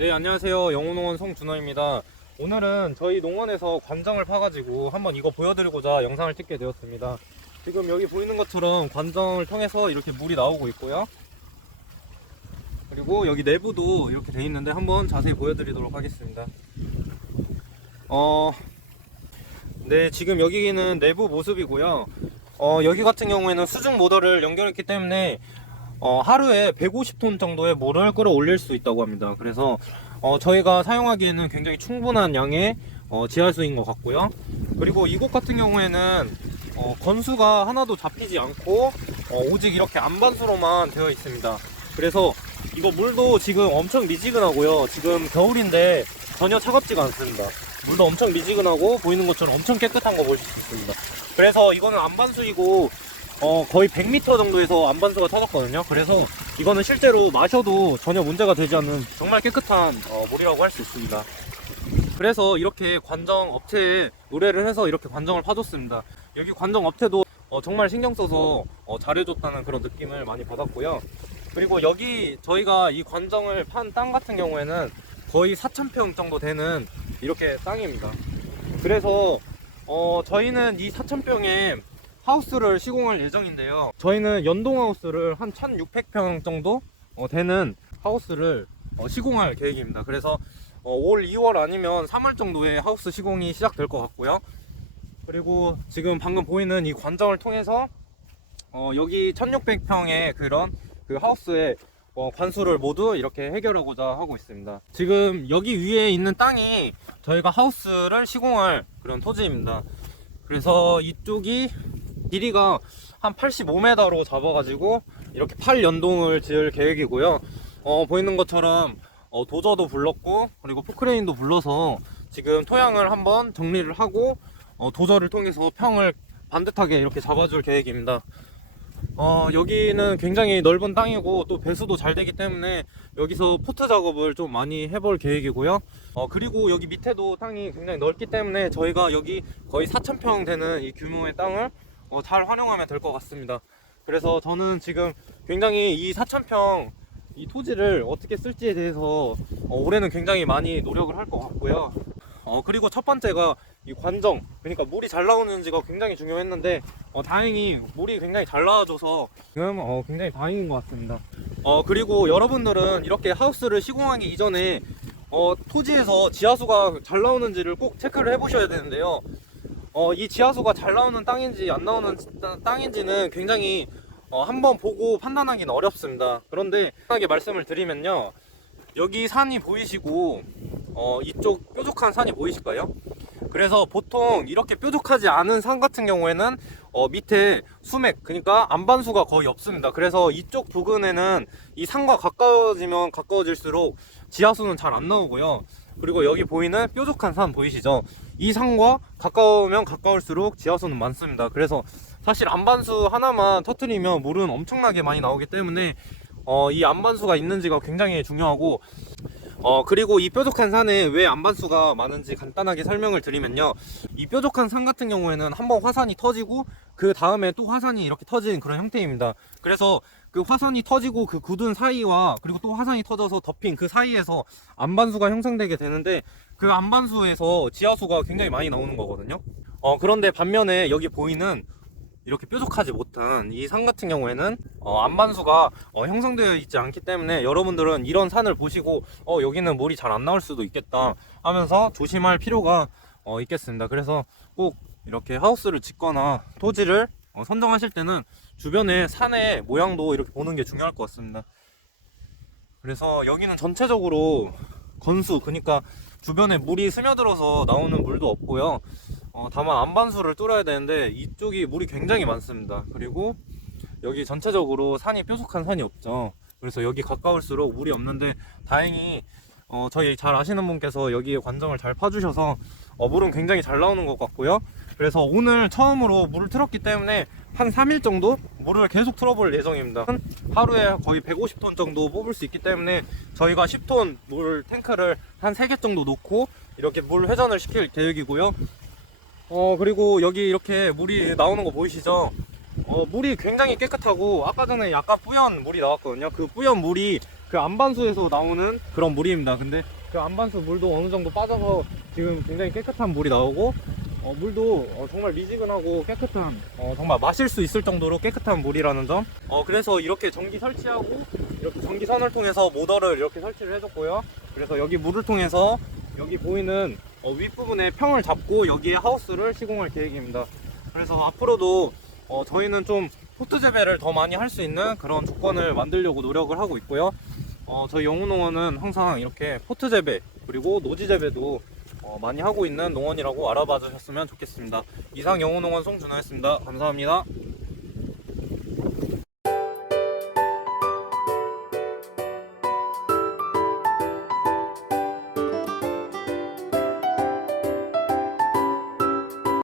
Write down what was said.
네, 안녕하세요. 영호농원 송준호입니다. 오늘은 저희 농원에서 관정을 파가지고 한번 이거 보여드리고자 영상을 찍게 되었습니다. 지금 여기 보이는 것처럼 관정을 통해서 이렇게 물이 나오고 있고요. 그리고 여기 내부도 이렇게 돼 있는데 한번 자세히 보여드리도록 하겠습니다. 어, 네, 지금 여기는 내부 모습이고요. 어, 여기 같은 경우에는 수중 모터를 연결했기 때문에 어, 하루에 150톤 정도의 물을 끌어올릴 수 있다고 합니다. 그래서 어, 저희가 사용하기에는 굉장히 충분한 양의 어, 지하수인 것 같고요. 그리고 이곳 같은 경우에는 어, 건수가 하나도 잡히지 않고 어, 오직 이렇게 안반수로만 되어 있습니다. 그래서 이거 물도 지금 엄청 미지근하고요. 지금 겨울인데 전혀 차갑지가 않습니다. 물도 엄청 미지근하고 보이는 것처럼 엄청 깨끗한 거 보실 수 있습니다. 그래서 이거는 안반수이고 어, 거의 100m 정도에서 안반수가 터졌거든요. 그래서 이거는 실제로 마셔도 전혀 문제가 되지 않는 정말 깨끗한 어, 물이라고 할 수 있습니다. 그래서 이렇게 관정 업체에 의뢰를 해서 이렇게 관정을 파줬습니다. 여기 관정 업체도 어, 정말 신경 써서 어, 잘해줬다는 그런 느낌을 많이 받았고요. 그리고 여기 저희가 이 관정을 판 땅 같은 경우에는 거의 4,000평 정도 되는 이렇게 땅입니다. 그래서 어, 저희는 이 4,000평에 하우스를 시공할 예정인데요. 저희는 연동 하우스를 한 1,600평 정도 어, 되는 하우스를 어, 시공할 계획입니다. 그래서 어, 올 2월 아니면 3월 정도에 하우스 시공이 시작될 것 같고요. 그리고 지금 방금 보이는 이 관정을 통해서 어, 여기 1,600평의 그런 그 하우스의 어, 관수를 모두 이렇게 해결하고자 하고 있습니다. 지금 여기 위에 있는 땅이 저희가 하우스를 시공할 그런 토지입니다. 그래서 이쪽이 길이가 한 85m로 잡아가지고 이렇게 8연동을 지을 계획이고요. 어, 보이는 것처럼 어, 도저도 불렀고 그리고 포크레인도 불러서 지금 토양을 한번 정리를 하고 어, 도저를 통해서 평을 반듯하게 이렇게 잡아줄 계획입니다. 어, 여기는 굉장히 넓은 땅이고 또 배수도 잘 되기 때문에 여기서 포트 작업을 좀 많이 해볼 계획이고요. 어, 그리고 여기 밑에도 땅이 굉장히 넓기 때문에 저희가 여기 거의 4,000평 되는 이 규모의 땅을 어, 잘 활용하면 될 것 같습니다. 그래서 저는 지금 굉장히 이 4,000평 이 토지를 어떻게 쓸지에 대해서 어, 올해는 굉장히 많이 노력을 할 것 같고요. 어, 그리고 첫 번째가 이 관정, 그러니까 물이 잘 나오는지가 굉장히 중요했는데 어, 다행히 물이 굉장히 잘 나와줘서 지금 어, 굉장히 다행인 것 같습니다. 어, 그리고 여러분들은 이렇게 하우스를 시공하기 이전에 어, 토지에서 지하수가 잘 나오는지를 꼭 체크를 해보셔야 되는데요. 어, 이 지하수가 잘 나오는 땅인지 안 나오는 땅- 땅인지는 굉장히 어, 한번 보고 판단하기는 어렵습니다. 그런데 편하게 말씀을 드리면요. 여기 산이 보이시고 어, 이쪽 뾰족한 산이 보이실까요? 그래서 보통 이렇게 뾰족하지 않은 산 같은 경우에는 어, 밑에 수맥 그러니까 안반수가 거의 없습니다. 그래서 이쪽 부근에는 이 산과 가까워지면 가까워질수록 지하수는 잘 안 나오고요. 그리고 여기 보이는 뾰족한 산 보이시죠? 이 산과 가까우면 가까울수록 지하수는 많습니다. 그래서 사실 안반수 하나만 터트리면 물은 엄청나게 많이 나오기 때문에 어, 이 안반수가 있는지가 굉장히 중요하고 어 그리고 이 뾰족한 산에 왜 안반수가 많은지 간단하게 설명을 드리면요. 이 뾰족한 산 같은 경우에는 한번 화산이 터지고 그 다음에 또 화산이 이렇게 터지는 그런 형태입니다. 그래서 그 화산이 터지고 그 굳은 사이와 그리고 또 화산이 터져서 덮인 그 사이에서 안반수가 형성되게 되는데 그 안반수에서 지하수가 굉장히 많이 나오는 거거든요. 어 그런데 반면에 여기 보이는 이렇게 뾰족하지 못한 이 산 같은 경우에는 어, 안반수가 어, 형성되어 있지 않기 때문에 여러분들은 이런 산을 보시고 어, 여기는 물이 잘 안 나올 수도 있겠다 하면서 조심할 필요가 어, 있겠습니다. 그래서 꼭 이렇게 하우스를 짓거나 토지를 어, 선정하실 때는 주변에 산의 모양도 이렇게 보는 게 중요할 것 같습니다. 그래서 여기는 전체적으로 건수 그러니까 주변에 물이 스며들어서 나오는 물도 없고요. 어, 다만 안반수를 뚫어야 되는데 이쪽이 물이 굉장히 많습니다. 그리고 여기 전체적으로 산이 뾰족한 산이 없죠. 그래서 여기 가까울수록 물이 없는데 다행히 어, 저희 잘 아시는 분께서 여기에 관정을 잘 파주셔서 어, 물은 굉장히 잘 나오는 것 같고요. 그래서 오늘 처음으로 물을 틀었기 때문에 한 3일 정도 물을 계속 틀어볼 예정입니다. 하루에 거의 150톤 정도 뽑을 수 있기 때문에 저희가 10톤 물 탱크를 한 3개 정도 놓고 이렇게 물 회전을 시킬 계획이고요. 어 그리고 여기 이렇게 물이 나오는 거 보이시죠? 어 물이 굉장히 깨끗하고 아까 전에 약간 뿌연 물이 나왔거든요. 그 뿌연 물이 그 안반수에서 나오는 그런 물입니다. 근데 그 안반수 물도 어느 정도 빠져서 지금 굉장히 깨끗한 물이 나오고 어, 물도 어, 정말 미지근하고 깨끗한 어, 정말 마실 수 있을 정도로 깨끗한 물이라는 점. 어, 그래서 이렇게 전기 설치하고 이렇게 전기선을 통해서 모터를 이렇게 설치를 해줬고요. 그래서 여기 물을 통해서 여기 보이는 어, 윗부분에 평을 잡고 여기에 하우스를 시공할 계획입니다. 그래서 앞으로도 어, 저희는 좀 포트 재배를 더 많이 할 수 있는 그런 조건을 만들려고 노력을 하고 있고요. 어, 저희 영훈농원은 항상 이렇게 포트 재배 그리고 노지 재배도 어, 많이 하고 있는 농원이라고 알아봐 주셨으면 좋겠습니다. 이상 영훈농원 송준호였습니다. 감사합니다.